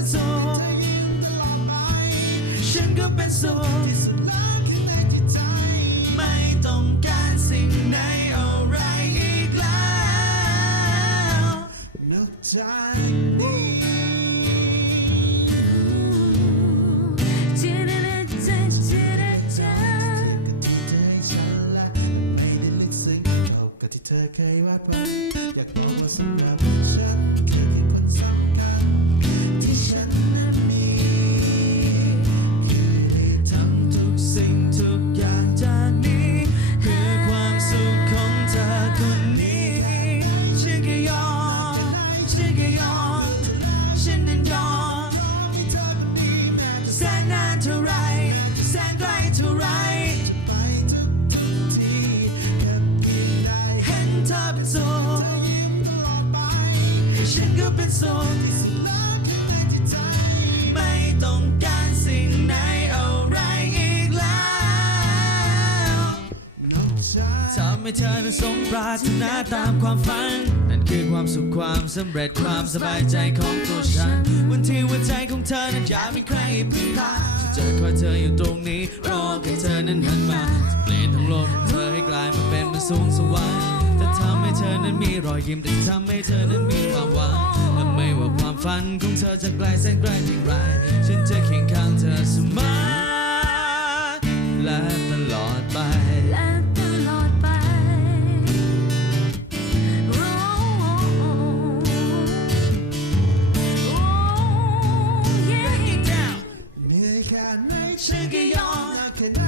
เป็นสุขฉันก็เป็นสุขที่สล้วข้างในใจไม่ต้องการสิ่งไหนอะไรอีกแล้วนอกจากนี้ก็ที่เธอให้ฉันและไม่ได้ลึกซึ้งเท่ากับที่เธอเคยรักไว้อยากบอกว่าสำหรับ เท่าไรแสนไกลเท่าไรไปทุกทุกที่ยังมีได้เห็นเธอเป็นโสุขฉันก็เป็นสุขที่สุดแล้วข้างในใจไม่ต้องการสิ่งไหนอะไรอีกแล้วทำให้เธอนั้นสมปรารถนาตามความฝัน นั่นคือความสุขความสำเร็จความสบายใจของตัวฉัน วันที่หัวใจของเธอนั้นอยากมีใครพึ่งพา จะคอยเธออยู่ตรงนี้ รอแค่เธอนั้นหันมาจะเปลี่ยนทั้งโลกของเธอให้กลายมาเป็นมันสูงสวรรค์จะทำให้เธอนั้นมีรอยยิ้มแต่จะทำให้เธอนั้นมีความหวังและไม่ว่าความฝันของเธอจะไกลแสนไกลเพียงไรฉันจะเคียงข้างเธอเสมอ นื่อยแค่ไหน